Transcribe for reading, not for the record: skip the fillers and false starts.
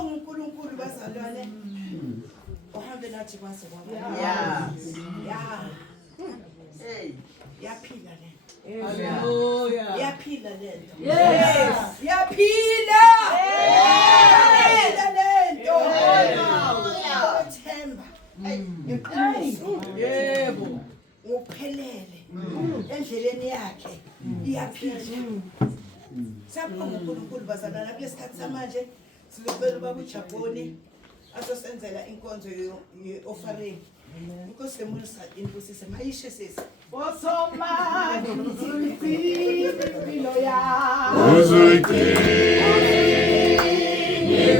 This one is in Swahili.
uNkulunkulu bazalwane uhambe nathi kwase kwaba. Yaphila lento. Hallelujah. Yaphila lento. Yes. Yaphila. Yaphila lento. Hallelujah. Themba. Iqiniso. Yebo. Ngophelele. Endleleni yakhe iyaphila. Sapho uNkulunkulu bazalwana kulesikhathi samanje silobela ubaba uJaboni asosenzela inkonzo ye-offering. Inkosi emulisa inkosi mayishe sisi. Osoma impilo ya.